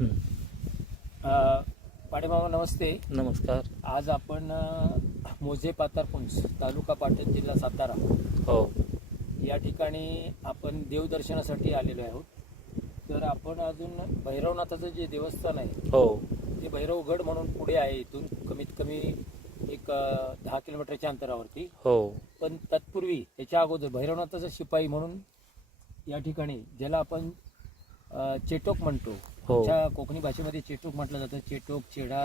हम्म. पाडेमामा नमस्ते. नमस्कार. आज आपण मोजे पातारपुंज तालुका पाटण जिल्हा सातारा हो या ठिकाणी आपण देवदर्शनासाठी आलेलो आहोत. तर आपण अजून भैरवनाथाचं जे देवस्थान आहे हो ते भैरवगड म्हणून पुढे आहे. इथून कमीत कमी एक 10 किलोमीटरच्या अंतरावरती. हो पण तत्पूर्वी त्याच्या अगोदर भैरवनाथाचा शिपाई म्हणून या ठिकाणी ज्याला आपण चेटोक म्हणतो, हो. आमच्या कोकणी भाषेमध्ये चेटोक म्हटलं जातं. चेटोक, चेडा,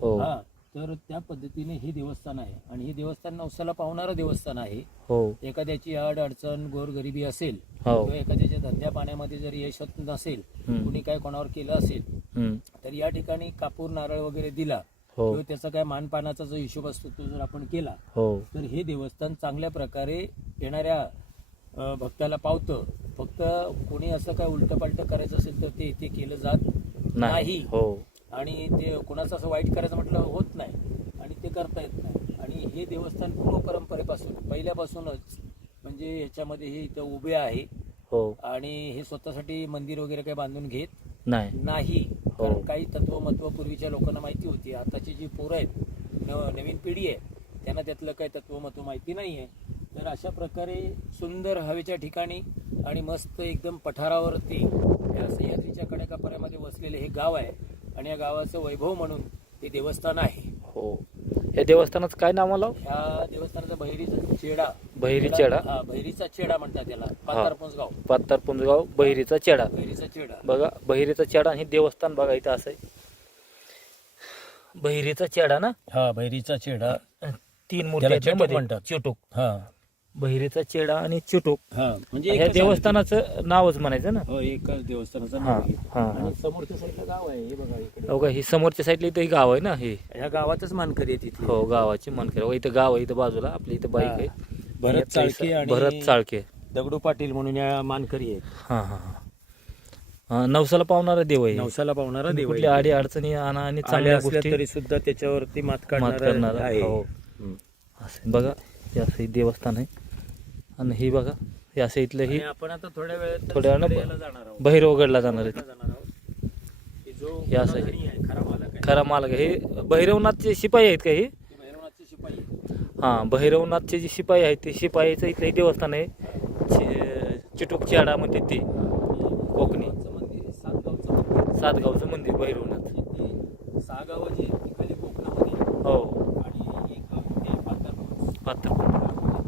हो हा. तर त्या पद्धतीने हे देवस्थान आहे आणि हे देवस्थान नवसाला पावणारं देवस्थान आहे. हो एखाद्याची अड अडचण गोरगरिबी असेल हो किंवा एखाद्याच्या धंद्या पाण्यामध्ये जर यश नसेल, कुणी काय कोणावर केलं असेल, हम्म. तर या ठिकाणी कापूर नारळ वगैरे दिला हो किंवा त्याचा काय मानपानाचा जो हिशोब असतो तो जर आपण केला हो तर हे देवस्थान चांगल्या प्रकारे येणाऱ्या भक्ताला पावतं. फक्त कोणी असं काय उलट पालट करायचं असेल तर ते इथे केलं जात नाही. हो आणि ते कोणाचं असं वाईट करायचं म्हटलं होत नाही आणि ते करता येत नाही. आणि हे देवस्थान पूर्व परंपरेपासून पहिल्यापासूनच म्हणजे ह्याच्यामध्ये हे इथं उभे आहे हो आणि हे स्वतःसाठी मंदिर वगैरे काही बांधून घेत नाही. कारण काही तत्वमत्व पूर्वीच्या लोकांना माहिती होती. आताची जी पोरं आहेत, नवीन पिढी आहे, त्यांना त्यातलं काही तत्वमत्व माहिती नाही आहे. तर अशा प्रकारे सुंदर हवेच्या ठिकाणी आणि मस्त एकदम पठारावरती या सह्याद्रीच्या कडेकपाऱ्यामध्ये वसलेले हे गाव आहे आणि या गावाचं वैभव म्हणून ते देवस्थान आहे. हो या देवस्थानाचं काय नाव आलं? ह्या देवस्थानाचा बहिरीचा चेडा. बहिरी चेडा. हा, बहिरीचा चेडा म्हणतात त्याला. पातारपुंज गाव. पातारपुंज गाव बहिरीचा चेडा. बहिरीचा चेडा बघा बहिरीचा चेडा आणि देवस्थान बघा इथं असं आहे. बहिरीचा चेडा ना. हा, बहिरीचा चेडा. 3 मूर्ती आहेत चेटोक मध्ये. म्हणतात. चेटोक. हा बहिरीचा चेडा आणि चेटोक. हा, म्हणजे ह्या एकच देवस्थानाचं नावच म्हणायचं ना. हो, एकाच देवस्थानाचं हा नाव आहे. हा आणि समोरच्या साईडला गाव आहे, हे बघा इकडे. हो का, ही समोरच्या साईडला इथं गाव आहे ना हे. ह्या गावातच मानकरी आहे तिथे. हो गावाची मनकर. इथं गाव आहे, इथं बाजूला आपली इथं बाईक आहे. भरत चाळके आणि भरत चाळके. दगडू पाटील म्हणून या मानकरी आहेत. हा हा हा. नवसाला पावणारा देव आहे. नवसाला पावणारा देव कुठली आहे. आडी अडचणी आणि आल्या चांगल्या असल्या गोष्टी तरी सुद्धा त्याच्यावरती मात मात काढणारा करणारा आहे. हो. हम्म. असं बघा हे असं देवस्थान आहे. आणि हे बघा हे असं इथलं आणि हे आपण आता थोड्या वेळात थोड्या वेळानं याला जाणार आहोत. भैरवगडला जाणार आहे. जाणार आहोत. हे जो हे असं आहे. गुणधनी आहे, खरा मालक आहे. खरा मालक आहे. हे भैरवनाथचे शिपाई आहेत का हे? ते भैरवनाथचे शिपाई आहेत. हां भैरवनाथचे जे शिपाई आहेत ते शिपाईचं इथलं हे देवस्थान आहे. चिटूक चेडा म्हणते ते कोकणी. मंदिर आहे, सातगावचं मंदिर. सातगावचं मंदिर भैरवनाथ. ते 6 गावं जी आहेत ती खाली कोकणामध्ये हो आणि एक गाव ते पातारपुंज. पातारपुंज.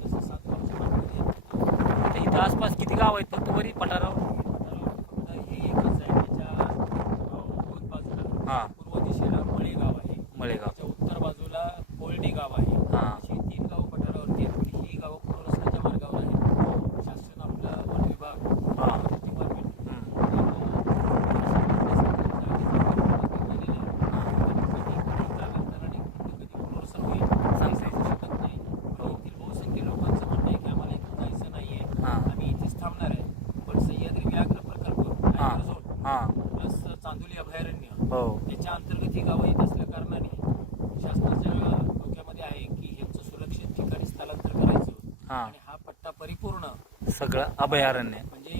तसं 7 गावच्या मानकरी आहेत. तर इथं आसपास किती गाव आहेत फक्त वरी पठारावर? हे एकच आहे. त्याच्या पूर्व बाजूला हां पूर्व दिशेला मळेगाव आहे. मळेगाव. त्याच्या उत्तर बाजूला कोळणी गाव आहे. हां अशी 3 गावं पठारावरती आहेत. पण ही गावं पूर्ण रस्त्याच्या मार्गावर आहेत. शासन आपला वन विभाग हां डिपार्टमेंट बहुसंख्य लोकांचं म्हणणं आहे की आम्हाला इथून जायचं नाहीये, हां आम्ही इथेच थांबणार आहे. पण सह्याद्री व्याघ्र प्रकल्प टायगर झोन हां प्लस चांदोली अभयारण्य हो त्याच्या अंतर्गत ही गावं येत असल्या कारणाने शासनाच्या डोक्यामध्ये आहे की ह्यांचं सुरक्षित ठिकाणी स्थलांतर करायचं. हां आणि हा पट्टा परिपूर्ण सगळं अभयारण्य. म्हणजे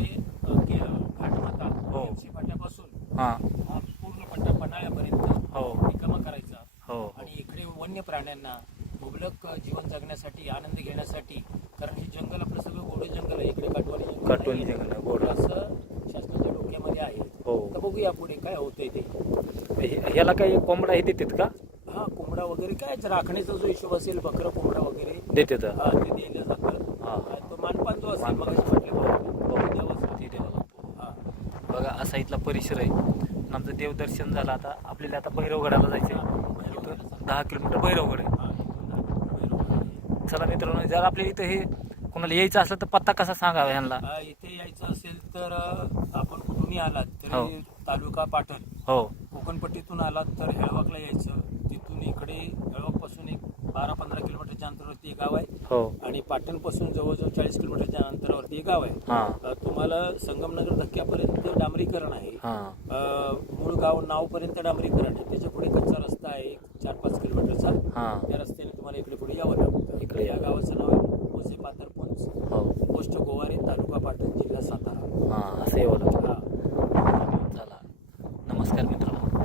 घाटमाता हो. फाट्यापासून हां हा पूर्ण पट्टा पन्हाळ्यापर्यंत हो रिकामा करायचा. हो आणि इकडे वन्य प्राण्यांना मुबलक जीवन जगण्यासाठी, आनंद घेण्यासाठी, कारण हे जंगल आपलं सगळं गोडे जंगल आहे. इकडे काटवणी जंगल आहे, गोड. असं शासनाच्या डोक्यामध्ये आहे. हो. तर बघूया पुढे काय होतंय ते. ह्याला काही कोंबडा हे देतात का? हा, कोंबडा वगैरे काय राखण्याचा जो हिशोब असेल, बकरं कोंबडा वगैरे देतात. हा, ते दिलं जातं. हा. तो मानपान जो असेल मानपान. मगाशी म्हटल्याप्रमाणे, हो. तो द्यावाच लागतो. ते द्यावं लागतं. हा. बघा असा इथला परिसर आहे. आमचं देवदर्शन झालं. आता आपल्याला आता भैरवगडाला जायचं आहे. 10 किलोमीटर भैरवगड आहे. हा, बरोबर. चला मित्रांनो, जर आपल्या इथं हे कोणाला यायचं असलं तर पत्ता कसा सांगावा ह्यांना? इथे यायचं असेल तर आपण कुठूनही आलात हो. तरी तालुका पाटण हो कोकणपट्टीतून आलात तर हेळवाकला यायचं. तिथून इकडे हेळवाकपासून एक 12-15 किलोमीटरच्या अंतरावरती एक गाव आहे. हो आणि पाटणपासून जवळजवळ 40 किलोमीटरच्या अंतरावरती एक गाव आहे. हां तुम्हाला संगमनगर धक्क्यापर्यंत डांबरीकरण आहे. हां मूळ गाव नावपर्यंत डांबरीकरण आहे. त्याच्या पुढे कच्चा रस्ता आहे 4-5 किलोमीटरचा. हां त्या रस्त्याने तुम्हाला इकडे पुढे यावं लागतं. इकडे या गावाचं नाव आहे मोजे पातारपुंज, हो पोस्ट गोवारे, तालुका पाटण, जिल्हा सातारा. हां असं यावं लागतं. हा.